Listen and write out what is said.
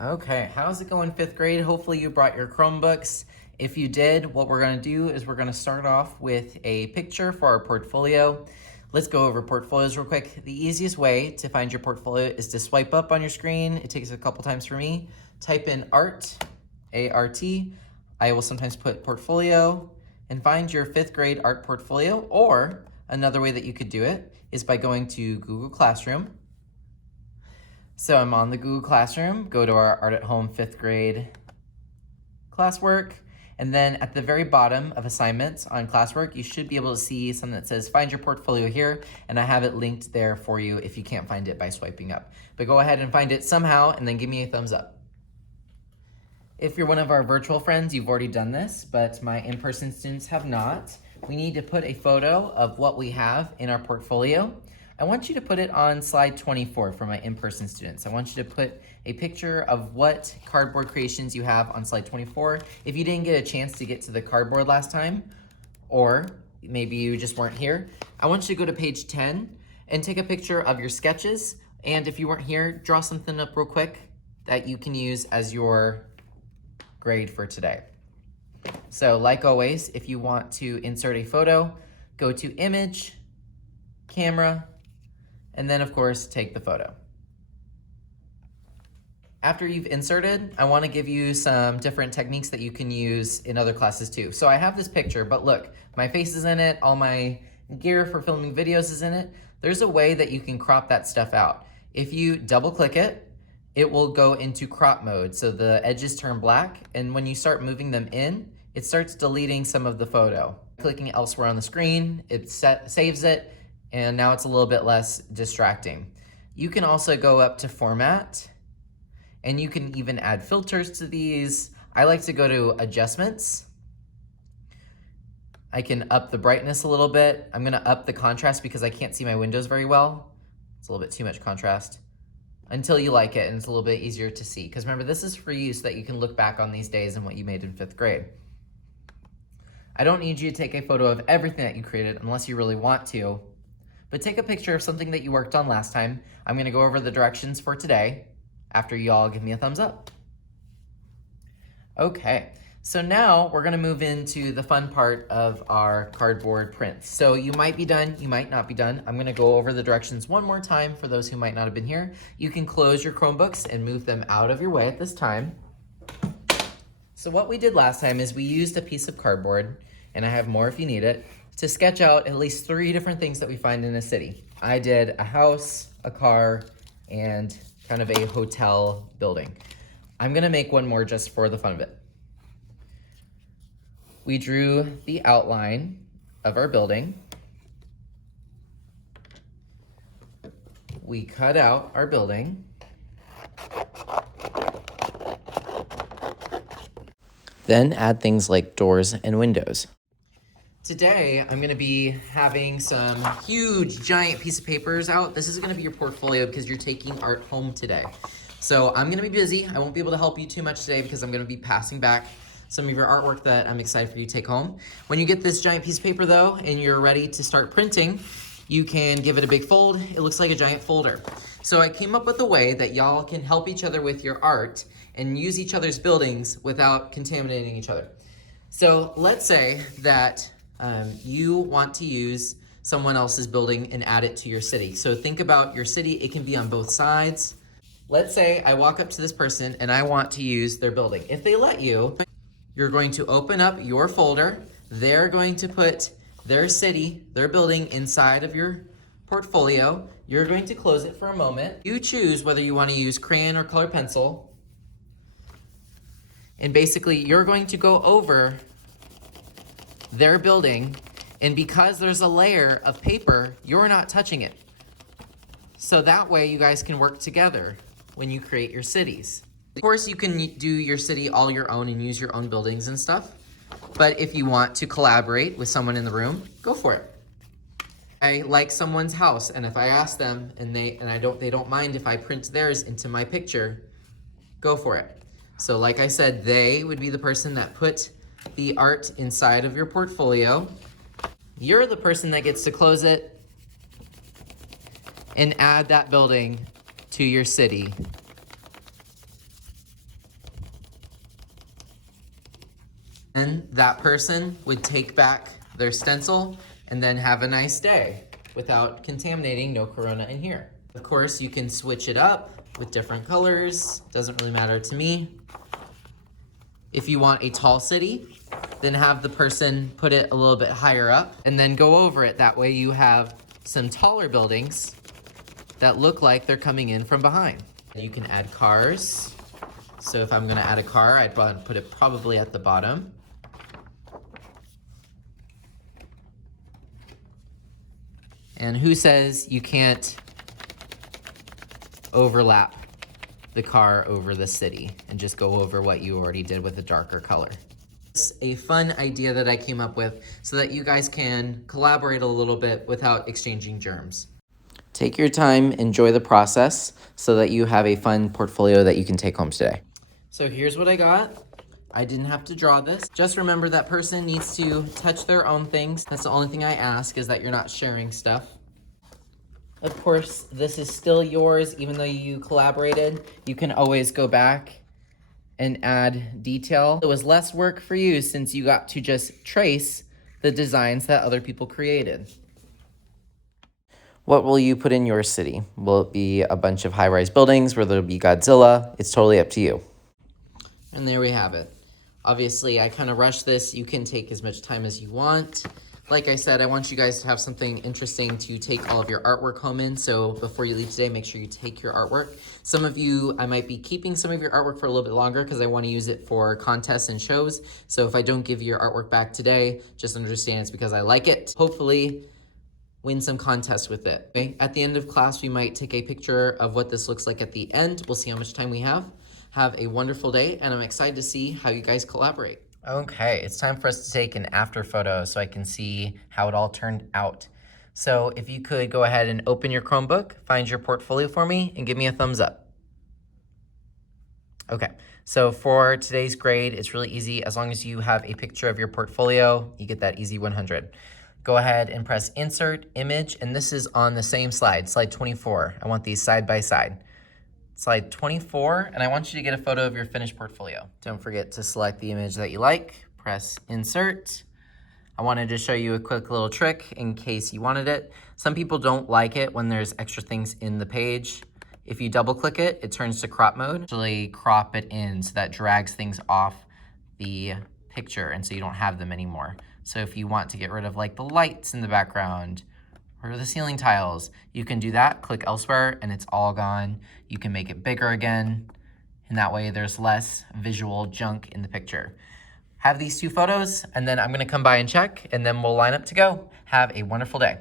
Okay, how's it going, fifth grade? Hopefully you brought your Chromebooks. If you did, what we're gonna do is we're gonna start off with a picture for our portfolio. Let's go over portfolios real quick. The easiest way to find your portfolio is to swipe up on your screen. It takes a couple times for me. Type in art, A-R-T. I will sometimes put portfolio and find your fifth grade art portfolio, or another way that you could do it is by going to Google Classroom. So I'm on the Google Classroom, go to our Art at Home fifth grade classwork, and then at the very bottom of assignments on classwork, you should be able to see something that says find your portfolio here, and I have it linked there for you if you can't find it by swiping up. But go ahead and find it somehow and then give me a thumbs up. If you're one of our virtual friends, you've already done this, but my in-person students have not. We need to put a photo of what we have in our portfolio. I want you to put it on slide 24 for my in-person students. I want you to put a picture of what cardboard creations you have on slide 24. If you didn't get a chance to get to the cardboard last time, or maybe you just weren't here, I want you to go to page 10 and take a picture of your sketches. And if you weren't here, draw something up real quick that you can use as your grade for today. So like always, if you want to insert a photo, go to Image, Camera, and then of course, take the photo. After you've inserted, I want to give you some different techniques that you can use in other classes too. So I have this picture, but look, my face is in it, all my gear for filming videos is in it. There's a way that you can crop that stuff out. If you double click it, it will go into crop mode. So the edges turn black, and when you start moving them in, it starts deleting some of the photo. Clicking elsewhere on the screen, it saves it, and now it's a little bit less distracting. You can also go up to Format, and you can even add filters to these. I like to go to Adjustments. I can up the brightness a little bit. I'm gonna up the contrast because I can't see my windows very well. It's a little bit too much contrast. Until you like it and it's a little bit easier to see. Because remember, this is for you so that you can look back on these days and what you made in fifth grade. I don't need you to take a photo of everything that you created unless you really want to, but take a picture of something that you worked on last time. I'm gonna go over the directions for today after you all give me a thumbs up. Okay, so now we're gonna move into the fun part of our cardboard prints. So you might be done, you might not be done. I'm gonna go over the directions one more time for those who might not have been here. You can close your Chromebooks and move them out of your way at this time. So what we did last time is we used a piece of cardboard, and I have more if you need it, to sketch out at least 3 different things that we find in a city. I did a house, a car, and kind of a hotel building. I'm gonna make one more just for the fun of it. We drew the outline of our building. We cut out our building. Then add things like doors and windows. Today, I'm gonna be having some huge, giant piece of papers out. This is gonna be your portfolio because you're taking art home today. So I'm gonna be busy. I won't be able to help you too much today because I'm gonna be passing back some of your artwork that I'm excited for you to take home. When you get this giant piece of paper though, and you're ready to start printing, you can give it a big fold. It looks like a giant folder. So I came up with a way that y'all can help each other with your art and use each other's buildings without contaminating each other. So let's say that you want to use someone else's building and add it to your city. So think about your city, it can be on both sides. Let's say I walk up to this person and I want to use their building. If they let you, you're going to open up your folder. They're going to put their city, their building inside of your portfolio. You're going to close it for a moment. You choose whether you want to use crayon or color pencil. And basically, you're going to go over their building, and because there's a layer of paper, you're not touching it. So that way you guys can work together when you create your cities. Of course, you can do your city all your own and use your own buildings and stuff. But if you want to collaborate with someone in the room, go for it. I like someone's house, and if I ask them and they don't mind if I print theirs into my picture, go for it. So like I said, they would be the person that put the art inside of your portfolio. You're the person that gets to close it and add that building to your city. And that person would take back their stencil and then have a nice day without contaminating no corona in here. Of course, you can switch it up with different colors. Doesn't really matter to me. If you want a tall city, then have the person put it a little bit higher up and then go over it. That way you have some taller buildings that look like they're coming in from behind. You can add cars. So if I'm gonna add a car, I'd put it probably at the bottom. And who says you can't overlap the car over the city and just go over what you already did with a darker color? It's a fun idea that I came up with so that you guys can collaborate a little bit without exchanging germs. Take your time, enjoy the process so that you have a fun portfolio that you can take home today. So here's what I got. I didn't have to draw this. Just remember that person needs to touch their own things. That's the only thing I ask, is that you're not sharing stuff. Of course, this is still yours, even though you collaborated. You can always go back and add detail. It was less work for you since you got to just trace the designs that other people created. What will you put in your city? Will it be a bunch of high-rise buildings where there'll be Godzilla? It's totally up to you. And there we have it. Obviously, I kind of rushed this. You can take as much time as you want. Like I said, I want you guys to have something interesting to take all of your artwork home in. So before you leave today, make sure you take your artwork. Some of you, I might be keeping some of your artwork for a little bit longer because I want to use it for contests and shows. So if I don't give you your artwork back today, just understand it's because I like it. Hopefully, win some contests with it. Okay? At the end of class, we might take a picture of what this looks like at the end. We'll see how much time we have. Have a wonderful day, and I'm excited to see how you guys collaborate. Okay, it's time for us to take an after photo so I can see how it all turned out. So if you could go ahead and open your Chromebook, find your portfolio for me, and give me a thumbs up. Okay, so for today's grade, it's really easy. As long as you have a picture of your portfolio, you get that easy 100. Go ahead and press Insert Image, and this is on the same slide, slide 24. I want these side by side. Slide 24, and I want you to get a photo of your finished portfolio. Don't forget to select the image that you like, press Insert. I wanted to show you a quick little trick in case you wanted it. Some people don't like it when there's extra things in the page. If you double click it, it turns to crop mode. Actually crop it in so that drags things off the picture and so you don't have them anymore. So if you want to get rid of like the lights in the background or the ceiling tiles, you can do that, click elsewhere, and it's all gone. You can make it bigger again, and that way there's less visual junk in the picture. Have these two photos, and then I'm gonna come by and check, and then we'll line up to go. Have a wonderful day.